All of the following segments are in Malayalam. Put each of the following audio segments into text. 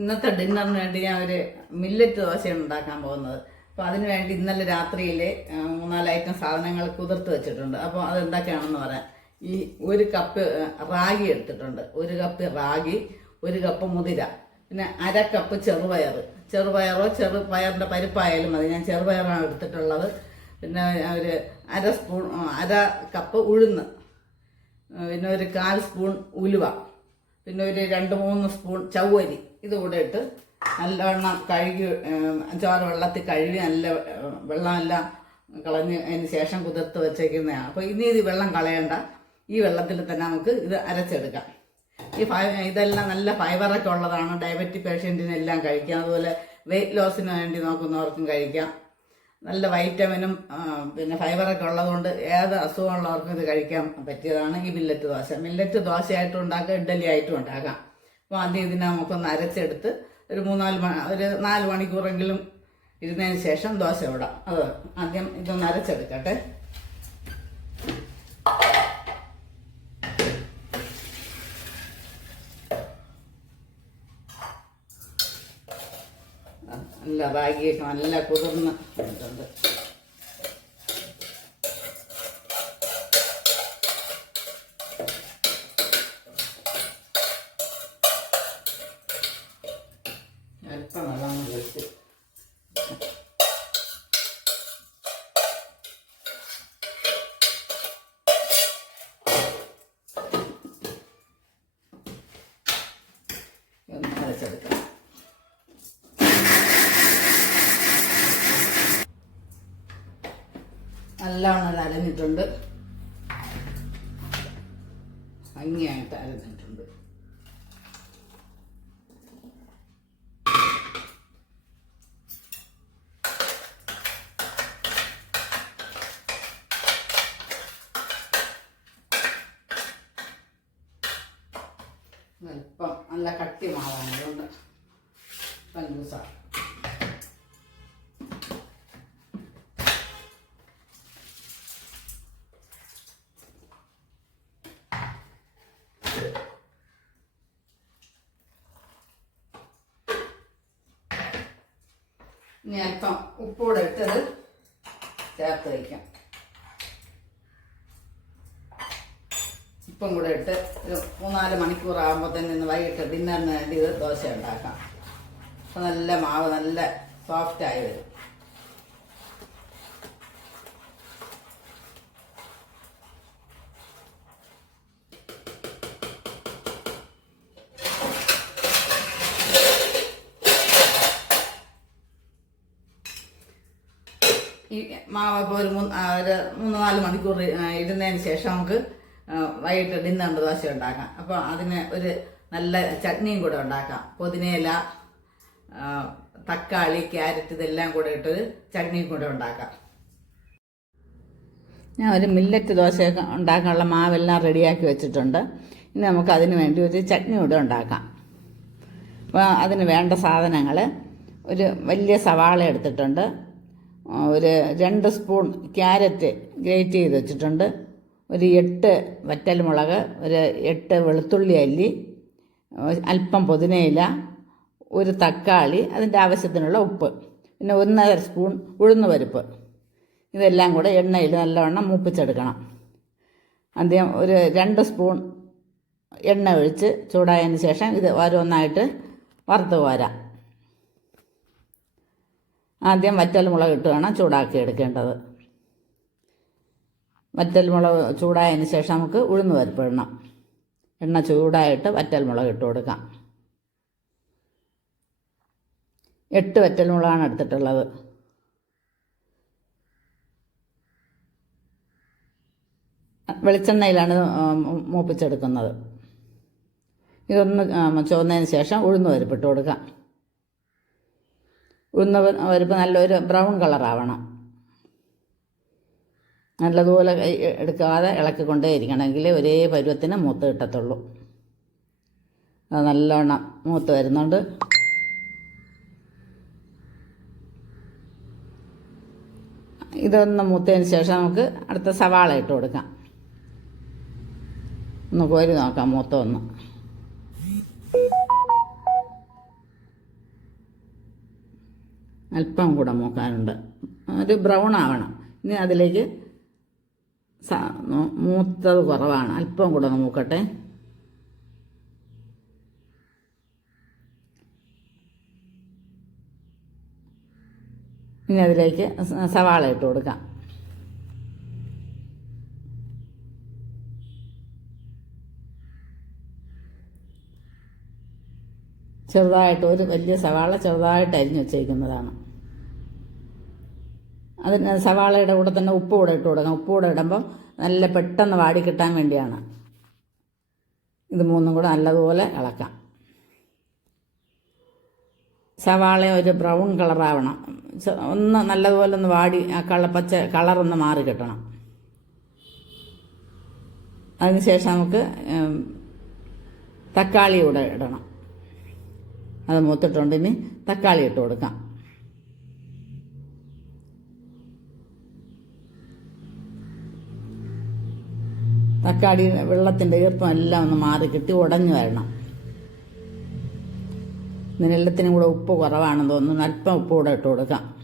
ഇന്നത്തെ ഡിന്നറിന് വേണ്ടി ഞാൻ ഒരു മില്ലറ്റ് ദോശയാണ് ഉണ്ടാക്കാൻ പോകുന്നത്. അപ്പോൾ അതിന് വേണ്ടി ഇന്നലെ രാത്രിയിൽ മൂന്നാൽ ഐറ്റം സാധനങ്ങൾ കുതിർത്ത് വെച്ചിട്ടുണ്ട്. അപ്പോൾ അത് എന്തൊക്കെയാണെന്ന് പറയാം. ഈ ഒരു കപ്പ് റാഗി എടുത്തിട്ടുണ്ട്. ഒരു കപ്പ് റാഗി ഒരു കപ്പ് മുതിര പിന്നെ അര കപ്പ് ചെറുപയർ ചെറുപയറോ ചെറുപയറിന്റെ പരിപ്പായാലും മതി. ഞാൻ ചെറുപയറാണ് എടുത്തിട്ടുള്ളത്. പിന്നെ ഒരു അര സ്പൂൺ അര കപ്പ് ഉഴുന്ന് പിന്നെ ഒരു കാൽ സ്പൂൺ ഉലുവ. പിന്നെ ഒരു രണ്ട് മൂന്ന് സ്പൂൺ ചവ്വരി ഇത് കൂടെ ഇട്ട് നല്ലവണ്ണം കഴുകി അഞ്ചാറ് വെള്ളത്തിൽ കഴുകി നല്ല വെള്ളം വെള്ളമെല്ലാം കളഞ്ഞ് അതിന് ശേഷം കുതിർത്ത് വെച്ചേക്കുന്നതാണ്. അപ്പോൾ ഇനി ഇത് വെള്ളം കളയണ്ട. ഈ വെള്ളത്തിൽ തന്നെ നമുക്ക് ഇത് അരച്ചെടുക്കാം. ഈ ഇതെല്ലാം നല്ല ഫൈബറൊക്കെ ഉള്ളതാണ്. ഡയബറ്റിക് പേഷ്യന്റിനെല്ലാം കഴിക്കാം. അതുപോലെ വെയിറ്റ് ലോസിന് വേണ്ടി നോക്കുന്നവർക്കും കഴിക്കാം. നല്ല വൈറ്റമിനും പിന്നെ ഫൈബറൊക്കെ ഉള്ളതുകൊണ്ട് ഏത് അസുഖമുള്ളവർക്കും ഇത് കഴിക്കാൻ പറ്റിയതാണ് ഈ മില്ലറ്റ് ദോശ. മില്ലറ്റ് ദോശയായിട്ടും ഉണ്ടാക്കാം ഇഡ്ഡലി ആയിട്ടും ഉണ്ടാക്കാം. അപ്പോൾ ആദ്യം ഇതിനെ നമുക്കൊന്ന് അരച്ചെടുത്ത് ഒരു മൂന്നാൽ മണി ഒരു നാല് മണിക്കൂറെങ്കിലും ഇരുന്നതിന് ശേഷം ദോശ ഇടാം. അത് ആദ്യം ഇതൊന്ന് അരച്ചെടുക്കട്ടെ. നല്ല റാഗിയൊക്കെ നല്ല കുതിർന്ന് നല്ലവണ്ണം അത് അരഞ്ഞിട്ടുണ്ട്. ഭംഗിയായിട്ട് അരഞ്ഞിട്ടുണ്ട്. അല്പം നല്ല കട്ടി മാവാണ് അതുകൊണ്ട് പഞ്ചസാര ഇനി അല്പം ഉപ്പൂടെ ഇട്ടത് ചേർത്ത് വയ്ക്കാം. ഉപ്പും കൂടെ ഇട്ട് ഒരു മൂന്നാൽ മണിക്കൂർ ആകുമ്പോൾ തന്നെ ഇന്ന് വൈകിട്ട് ഡിന്നറിന് വേണ്ടി ഇത് ദോശ ഉണ്ടാക്കാം. അപ്പം നല്ല മാവ് നല്ല സോഫ്റ്റായി വരും. ഈ മാവ് ഒരു മൂന്ന് ഒരു മൂന്ന് നാല് മണിക്കൂർ ഇടുന്നതിന് ശേഷം നമുക്ക് വൈകിട്ട് ഡിന്നറിന്റെ ദോശ ഉണ്ടാക്കാം. അപ്പോൾ അതിന് ഒരു നല്ല ചട്നിയും കൂടെ ഉണ്ടാക്കാം. പുതിനയില തക്കാളി ക്യാരറ്റ് ഇതെല്ലാം കൂടെ ഇട്ടൊരു ചട്നിയും കൂടെ ഉണ്ടാക്കാം. ഞാൻ ഒരു മില്ലറ്റ് ദോശയൊക്കെ ഉണ്ടാക്കാനുള്ള മാവെല്ലാം റെഡിയാക്കി വെച്ചിട്ടുണ്ട്. ഇനി നമുക്ക് അതിന് വേണ്ടി ഒരു ചട്നി കൂടെ ഉണ്ടാക്കാം. അപ്പോൾ അതിന് വേണ്ട സാധനങ്ങൾ ഒരു വലിയ സവാള എടുത്തിട്ടുണ്ട്. ഒരു രണ്ട് സ്പൂൺ ക്യാരറ്റ് ഗ്രേറ്റ് ചെയ്ത് വെച്ചിട്ടുണ്ട്. ഒരു എട്ട് വറ്റൽമുളക് ഒരു എട്ട് വെളുത്തുള്ളി അല്ലി അല്പം പുതിനയില ഒരു തക്കാളി അതിന്റെ ആവശ്യത്തിനുള്ള ഉപ്പ് പിന്നെ ഒന്നര സ്പൂൺ ഉഴുന്ന് പരിപ്പ്. ഇതെല്ലാം കൂടെ എണ്ണയിൽ നല്ലവണ്ണം മൂപ്പിച്ചെടുക്കണം. ആദ്യം ഒരു രണ്ട് സ്പൂൺ എണ്ണ ഒഴിച്ച് ചൂടായതിന് ശേഷം ഇത് ഓരോന്നായിട്ട് വറുത്ത് പോരാം ആദ്യം വറ്റൽ മുളക് ഇട്ട് വേണം ചൂടാക്കി എടുക്കേണ്ടത്. വറ്റൽ മുളക് ചൂടായതിന് ശേഷം നമുക്ക് ഉഴുന്ന് പരിപ്പ് ഇടണം. എണ്ണ ചൂടായിട്ട് വറ്റൽ മുളക് ഇട്ട് കൊടുക്കാം. എട്ട് വറ്റൽ മുളകാണ് എടുത്തിട്ടുള്ളത്. വെളിച്ചെണ്ണയിലാണ് മൂപ്പിച്ചെടുക്കുന്നത്. ഇതൊന്ന് ചുവന്നതിന് ശേഷം ഉഴുന്ന് പരിപ്പിട്ട് കൊടുക്കാം. ഉഴുന്ന് പരിപ്പ് നല്ലൊരു ബ്രൗൺ കളറാവണം. നല്ലതുപോലെ എടുക്കാതെ ഇളക്കിക്കൊണ്ടേ ഇരിക്കണമെങ്കിൽ ഒരേ പരുവത്തിന് മൂത്ത് കിട്ടത്തുള്ളൂ. അത് നല്ലവണ്ണം മൂത്ത് വരുന്നുണ്ട്. ഇതൊന്ന് മൂത്തതിന് ശേഷം നമുക്ക് അടുത്ത സവാള ഇട്ട് കൊടുക്കാം. ഒന്ന് കോരി നോക്കാം മൂത്ത അല്പം കൂടെ മൂക്കാനുണ്ട്. ഒരു ബ്രൗൺ ആവണം. ഇനി അതിലേക്ക് മൂത്തത് കുറവാണ്. അല്പം കൂടെ ഒന്ന് മൂക്കട്ടെ. ഇനി അതിലേക്ക് സവാള ഇട്ട് കൊടുക്കാം. ചെറുതായിട്ട് ഒരു വലിയ സവാള ചെറുതായിട്ട് അരിഞ്ഞു വെച്ചേക്കുന്നതാണ്. അതിന് സവാളയുടെ കൂടെ തന്നെ ഉപ്പ് കൂടെ ഇട്ട് കൊടുക്കണം. ഉപ്പ് കൂടെ ഇടുമ്പം നല്ല പെട്ടെന്ന് വാടി കിട്ടാൻ വേണ്ടിയാണ്. ഇത് മൂന്നും കൂടെ നല്ലതുപോലെ ഇളക്കാം. സവാള ഒരു ബ്രൗൺ കളറാവണം ഒന്ന് നല്ലതുപോലെ ഒന്ന് വാടി ആ കള പച്ച കളറൊന്ന് മാറി കിട്ടണം. അതിനുശേഷം നമുക്ക് തക്കാളി കൂടെ ഇടണം. അത് മൂത്തിട്ടുണ്ട്. ഇനി തക്കാളി ഇട്ട് കൊടുക്കാം. തക്കാളി വെള്ളത്തിന്റെ ഈർപ്പം എല്ലാം ഒന്ന് മാറി കിട്ടി ഉടഞ്ഞു വരണം. ഇതിനെല്ലാത്തിനും കൂടെ ഉപ്പ് കുറവാണെന്ന് തോന്നുന്നു. അല്പം ഉപ്പ് കൂടെ ഇട്ട് കൊടുക്കാം.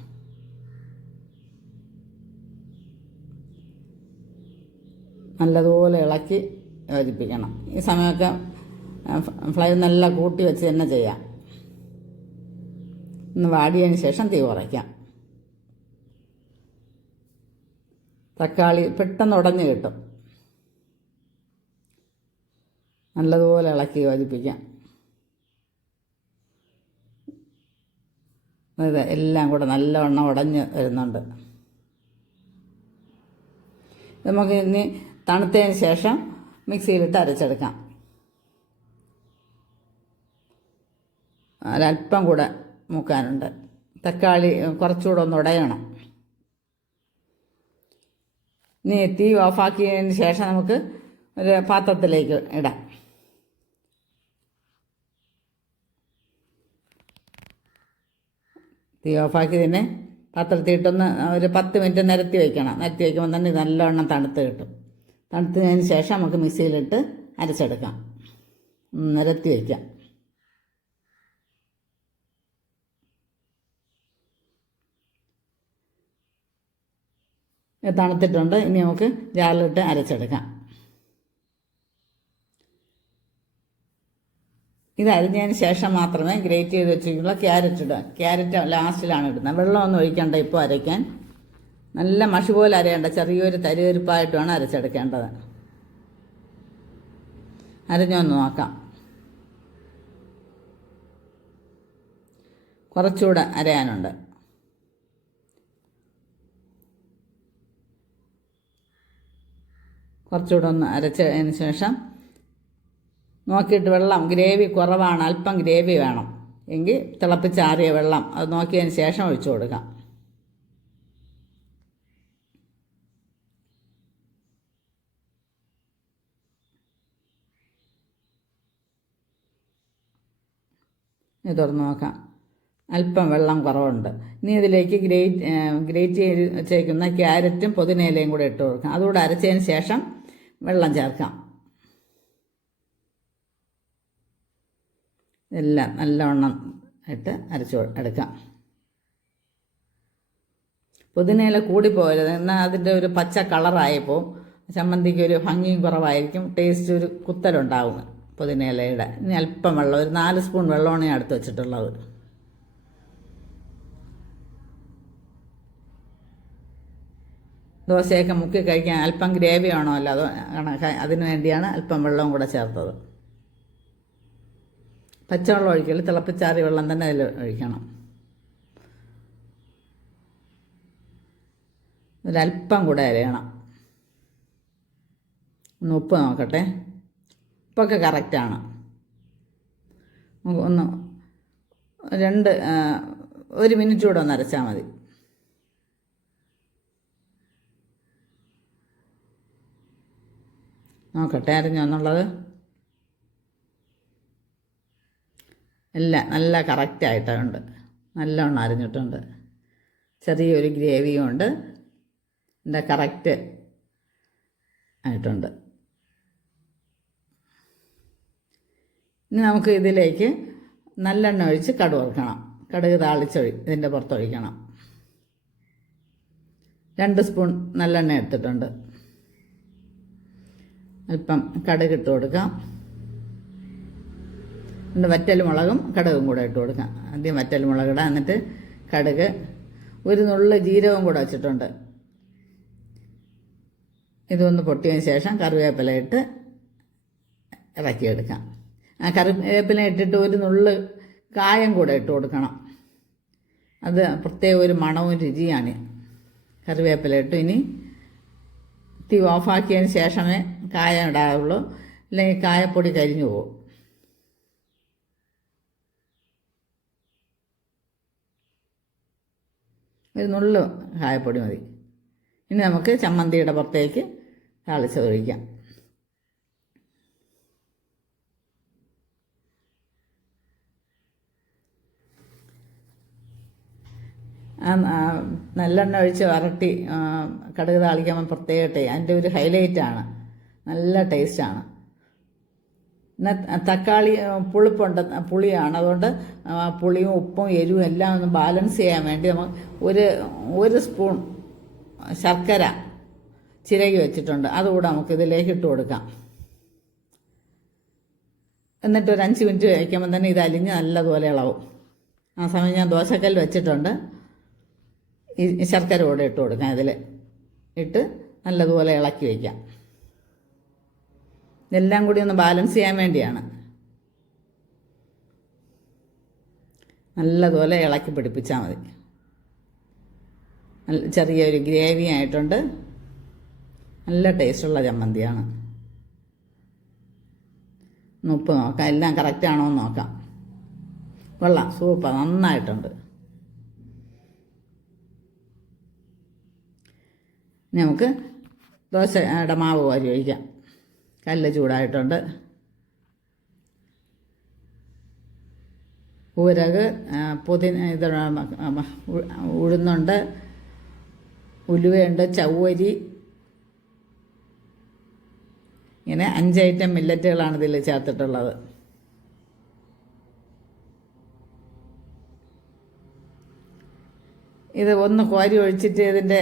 നല്ലതുപോലെ ഇളക്കി യോജിപ്പിക്കണം. ഈ സമയമൊക്കെ ഫ്ലൈ നല്ല കൂട്ടി വെച്ച് തന്നെ ചെയ്യാം. ഒന്ന് വാടിയതിന് ശേഷം തീ കുറയ്ക്കാം. തക്കാളി പെട്ടെന്ന് ഉടഞ്ഞു കിട്ടും. നല്ലതുപോലെ ഇളക്കി യോജിപ്പിക്കാം. അതെ എല്ലാം കൂടെ നല്ലവണ്ണം ഉടഞ്ഞ് വരുന്നുണ്ട്. നമുക്ക് ഇനി തണുത്തതിന് ശേഷം മിക്സിയിലിട്ട് അരച്ചെടുക്കാം. ഒരല്പം കൂടെ മുക്കാനുണ്ട്. തക്കാളി കുറച്ചുകൂടെ ഒന്ന് ഉടയണം. ഇനി തീ ഓഫാക്കിയതിന് ശേഷം നമുക്ക് ഒരു പാത്രത്തിലേക്ക് ഇടാം. തീ ഓഫാക്കി തന്നെ പാത്രത്തിയിട്ടൊന്ന് ഒരു പത്ത് മിനിറ്റ് നിരത്തി വയ്ക്കണം നിരത്തി വയ്ക്കുമ്പോൾ തന്നെ നല്ലവണ്ണം തണുത്ത് കിട്ടും. തണുത്തതിന് ശേഷം നമുക്ക് മിക്സിയിലിട്ട് അരച്ചെടുക്കാം. നിരത്തി വയ്ക്കാം തണുത്തിട്ടുണ്ട്. ഇനി നമുക്ക് ജാറിലിട്ട് അരച്ചെടുക്കാം. ഇത് അരിഞ്ഞതിന് ശേഷം മാത്രമേ ഗ്രേറ്റ് ചെയ്ത് വെച്ചിട്ടുള്ള ക്യാരറ്റ് ഇടുക. ക്യാരറ്റ് ലാസ്റ്റിലാണ് ഇടുന്നത്. വെള്ളമൊന്നും ഒഴിക്കേണ്ട ഇപ്പോൾ അരയ്ക്കാൻ. നല്ല മഷി പോലെ അരയേണ്ട. ചെറിയൊരു തരിതരിപ്പായിട്ട് വേണം അരച്ചെടുക്കേണ്ടത് അരഞ്ഞൊന്ന് നോക്കാം. കുറച്ചുകൂടെ അരയാനുണ്ട്. കുറച്ചുകൂടെ ഒന്ന് അരച്ചതിന് ശേഷം നോക്കിയിട്ട് വെള്ളം ഗ്രേവി കുറവാണ് അല്പം ഗ്രേവി വേണം. എങ്കിൽ തിളപ്പിച്ചാറിയ വെള്ളം അത് നോക്കിയതിന് ശേഷം ഒഴിച്ചു കൊടുക്കാം. ഇനി തുറന്ന് നോക്കാം. അല്പം വെള്ളം കുറവുണ്ട്. ഇനി ഇതിലേക്ക് ഗ്രേറ്റ് ഗ്രേറ്റ് ചെയ്ത് വെച്ചേക്കുന്ന ക്യാരറ്റും പുതിനയിലയും കൂടെ ഇട്ട് കൊടുക്കാം. അതുകൂടെ അരച്ചതിന് ശേഷം വെള്ളം ചേർക്കാം. എല്ലാം നല്ലവണ്ണം ഇട്ട് അരച്ച് എടുക്കാം. പുതിനയില കൂടിപ്പോകരുത്. എന്നാൽ അതിന്റെ ഒരു പച്ച കളറായപ്പോൾ ചമ്മന്തിക്ക് ഒരു ഭംഗിയും കുറവായിരിക്കും. ടേസ്റ്റ് ഒരു കുത്തലുണ്ടാവും പുതിനയിലയുടെ. ഇനി അല്പം വെള്ളം ഒരു നാല് സ്പൂൺ വെള്ളമാണ് ഞാൻ അടുത്ത് വെച്ചിട്ടുള്ളത്. ദോശയൊക്കെ മുക്കി കഴിക്കാൻ അല്പം ഗ്രേവി ആണോ അല്ല അതോ അതിന് വേണ്ടിയാണ് അല്പം വെള്ളവും കൂടെ ചേർത്തത്. പച്ചവെള്ളം ഒഴിക്കൽ തിളപ്പിച്ചാറിയ വെള്ളം തന്നെ അതിൽ ഒഴിക്കണം. ഒരല്പം കൂടെ അരയണം. ഒന്ന് ഉപ്പ് നോക്കട്ടെ. ഉപ്പൊക്കെ കറക്റ്റാണ് ഒന്ന് രണ്ട് ഒരു മിനിറ്റ് കൂടെ ഒന്ന് അരച്ചാൽ മതി. നോക്കട്ടെ അരഞ്ഞോ എന്നുള്ളത്? എല്ലാം നല്ല കറക്റ്റായിട്ടുണ്ട് നല്ലോണം അരിഞ്ഞിട്ടുണ്ട്. ചെറിയൊരു ഗ്രേവിയും ഉണ്ട്. എന്റെ കറക്റ്റ് ആയിട്ടുണ്ട്. ഇനി നമുക്ക് ഇതിലേക്ക് നല്ലെണ്ണ ഒഴിച്ച് കടുക് വറുക്കണം. കടുക് താളിച്ചൊഴി ഇതിന്റെ പുറത്തൊഴിക്കണം രണ്ട് സ്പൂൺ നല്ലെണ്ണ എടുത്തിട്ടുണ്ട്. അല്പം കടുക് ഇട്ട് കൊടുക്കാം. എന്നിട്ട് വറ്റൽ മുളകും കടുകും കൂടെ ഇട്ട് കൊടുക്കാം. ആദ്യം വറ്റൽ മുളക് ഇടാം എന്നിട്ട് കടുക് ഒരു നുള്ളു ജീരകവും കൂടെ വെച്ചിട്ടുണ്ട്. ഇതൊന്ന് പൊട്ടിയതിന് ശേഷം കറിവേപ്പില ഇട്ട് ഇറക്കിയെടുക്കാം. ആ കറിവേപ്പില ഇട്ടിട്ട് ഒരു നുള്ള് കായം കൂടെ ഇട്ട് കൊടുക്കണം. അത് പ്രത്യേക ഒരു മണവും രുചിയാണ്. കറിവേപ്പില ഇട്ട് ഇനി തീ ഓഫാക്കിയതിന് ശേഷമേ കായം ഇടാറുള്ളൂ. അല്ലെങ്കിൽ കായപ്പൊടി കരിഞ്ഞു പോകും. ഒരു നുള്ളു കായപ്പൊടി മതി. ഇനി നമുക്ക് ചമ്മന്തിയുടെ പുറത്തേക്ക് താളിച്ച് ഒഴിക്കാം. നല്ലെണ്ണ ഒഴിച്ച് വരട്ടി കടുക് താളിക്കുമ്പോൾ പ്രത്യേക അതിന്റെ ഒരു ഹൈലൈറ്റാണ് നല്ല ടേസ്റ്റാണ് തക്കാളി പുളിപ്പുണ്ട് പുളിയാണ്. അതുകൊണ്ട് പുളിയും ഉപ്പും എരിവും എല്ലാം ഒന്ന് ബാലൻസ് ചെയ്യാൻ വേണ്ടി നമുക്ക് ഒരു ഒരു സ്പൂൺ ശർക്കര ചിരകി വെച്ചിട്ടുണ്ട്. അതുകൂടെ നമുക്ക് ഇതിലേക്ക് ഇട്ട് കൊടുക്കാം. എന്നിട്ട് ഒരു അഞ്ച് മിനിറ്റ് വയ്ക്കുമ്പോൾ തന്നെ ഇത് അലിഞ്ഞ് നല്ലതുപോലെ ഇളവും. ആ സമയം ഞാൻ ദോശക്കല്ല് വെച്ചിട്ടുണ്ട്. ഈ ശർക്കര കൂടെ ഇട്ട് കൊടുക്കാം ഇതിൽ ഇട്ട് നല്ലതുപോലെ ഇളക്കി വയ്ക്കാം ഇതെല്ലാം കൂടി ഒന്ന് ബാലൻസ് ചെയ്യാൻ വേണ്ടിയാണ്. നല്ലതുപോലെ ഇളക്കി പിടിപ്പിച്ചാൽ മതി. ചെറിയൊരു ഗ്രേവി ആയിട്ടുണ്ട്. നല്ല ടേസ്റ്റുള്ള ചമ്മന്തിയാണ്. ഉപ്പ് നോക്കാം. എല്ലാം കറക്റ്റ് ആണോ എന്ന് നോക്കാം. കൊള്ളാം. സൂപ്പർ. നന്നായിട്ടുണ്ട്. നമുക്ക് ദോശയുടെ മാവ് കോരി ഒഴിക്കാം. കല്ല് ചൂടായിട്ടുണ്ട്. ഊരക് പുതി ഇത് ഉഴുന്നുണ്ട്. ഉലുവയുണ്ട് ചവ്വരി. ഇങ്ങനെ അഞ്ച് ഐറ്റം മില്ലറ്റുകളാണ് ഇതിൽ ചേർത്തിട്ടുള്ളത്. ഇത് ഒന്ന് കോരി ഒഴിച്ചിട്ട് ഇതിന്റെ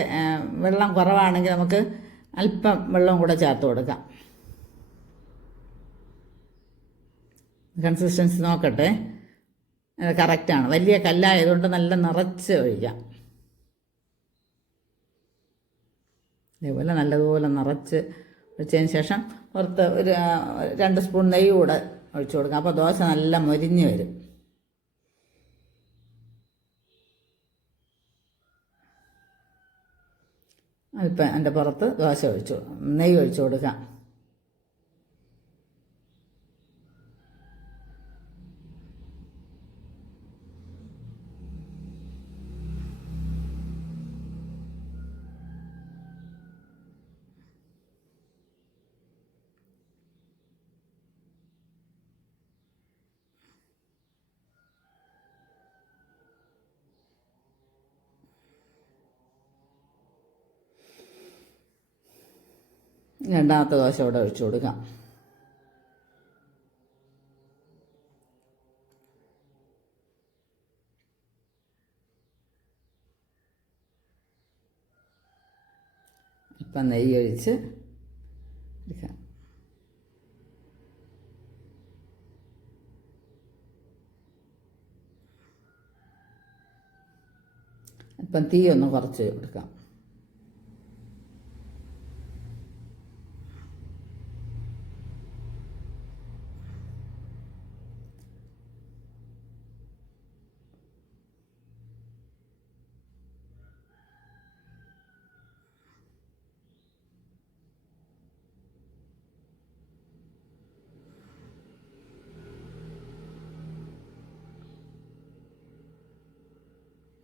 വെള്ളം കുറവാണെങ്കിൽ നമുക്ക് അല്പം വെള്ളം കൂടെ ചേർത്ത് കൊടുക്കാം. കൺസിസ്റ്റൻസി നോക്കട്ടെ. കറക്റ്റാണ്. വലിയ കല്ലായതുകൊണ്ട് നല്ല നിറച്ച് ഒഴിക്കാം. ഇതേപോലെ നല്ലതുപോലെ നിറച്ച് ഒഴിച്ചതിന് ശേഷം പുറത്ത് ഒരു രണ്ട് സ്പൂൺ നെയ്യ് കൂടെ ഒഴിച്ചു കൊടുക്കാം. അപ്പോൾ ദോശ നല്ല മൊരിഞ്ഞ് വരും. അല്പം എന്റെ പുറത്ത് ദോശ ഒഴിച്ചു നെയ്യ് ഒഴിച്ചു കൊടുക്കാം. രണ്ടാമത്തെ ദോശ അവിടെ ഒഴിച്ചു കൊടുക്കാം. ഇപ്പം നെയ്യ് ഒഴിച്ച് എടുക്കാം. ഇപ്പം തീ ഒന്ന് കുറച്ച് കൊടുക്കാം.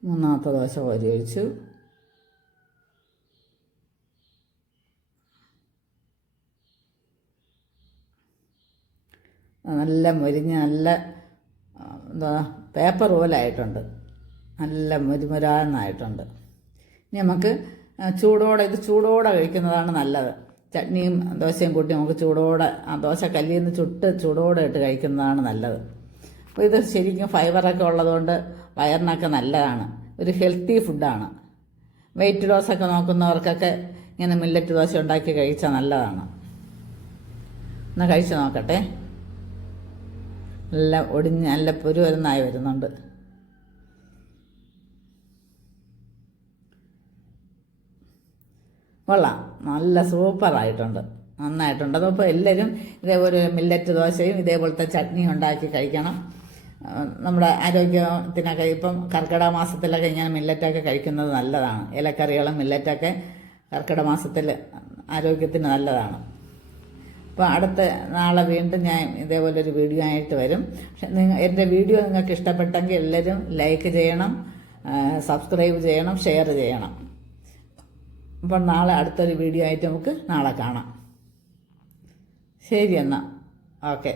മൂന്നാമത്തെ ദോശ കോരി ഒഴിച്ചു. നല്ല മുരിഞ്ഞ് നല്ല എന്താ പേപ്പർ പോലായിട്ടുണ്ട് നല്ല മുരുമുരാന്നായിട്ടുണ്ട്. ഇനി നമുക്ക് ചൂടോടെ ഇത് ചൂടോടെ കഴിക്കുന്നതാണ് നല്ലത്. ചട്നിയും ദോശയും കൂട്ടി നമുക്ക് ചൂടോടെ ആ ദോശ കല്ലിൽ നിന്ന് ചുട്ട് ചൂടോടെ ഇട്ട് കഴിക്കുന്നതാണ് നല്ലത്. അപ്പോൾ ഇത് ശരിക്കും ഫൈബറൊക്കെ ഉള്ളതുകൊണ്ട് വയറിനൊക്കെ നല്ലതാണ്. ഒരു ഹെൽത്തി ഫുഡാണ്. വെയിറ്റ് ഒക്കെ നോക്കുന്നവർക്കൊക്കെ ഇങ്ങനെ മില്ലറ്റ് ദോശ ഉണ്ടാക്കി കഴിച്ചാൽ നല്ലതാണ്. എന്നാൽ കഴിച്ച് നോക്കട്ടെ. നല്ല ഒടിഞ്ഞ് നല്ല പുരുവരുന്നായി വരുന്നുണ്ട്. കൊള്ളാം. നല്ല സൂപ്പറായിട്ടുണ്ട്. നന്നായിട്ടുണ്ട്. അപ്പോൾ എല്ലാവരും ഇതേപോലെ മില്ലറ്റ് ദോശയും ഇതേപോലത്തെ ചട്നിയും ഉണ്ടാക്കി കഴിക്കണം. നമ്മുടെ ആരോഗ്യത്തിനൊക്കെ ഇപ്പം കർക്കിടക മാസത്തിലൊക്കെ ഇങ്ങനെ മില്ലറ്റൊക്കെ കഴിക്കുന്നത് നല്ലതാണ്. ഇലക്കറികളും മില്ലറ്റൊക്കെ കർക്കിടക മാസത്തിൽ ആരോഗ്യത്തിന് നല്ലതാണ്. അപ്പോൾ അടുത്ത നാളെ വീണ്ടും ഞാൻ ഇതേപോലെ ഒരു വീഡിയോ ആയിട്ട് വരും. പക്ഷെ നിങ്ങൾ എന്റെ വീഡിയോ നിങ്ങൾക്ക് ഇഷ്ടപ്പെട്ടെങ്കിൽ എല്ലാവരും ലൈക്ക് ചെയ്യണം സബ്സ്ക്രൈബ് ചെയ്യണം ഷെയർ ചെയ്യണം. അപ്പം നാളെ അടുത്തൊരു വീഡിയോ ആയിട്ട് നമുക്ക് നാളെ കാണാം. ശരി എന്നാൽ ഓക്കെ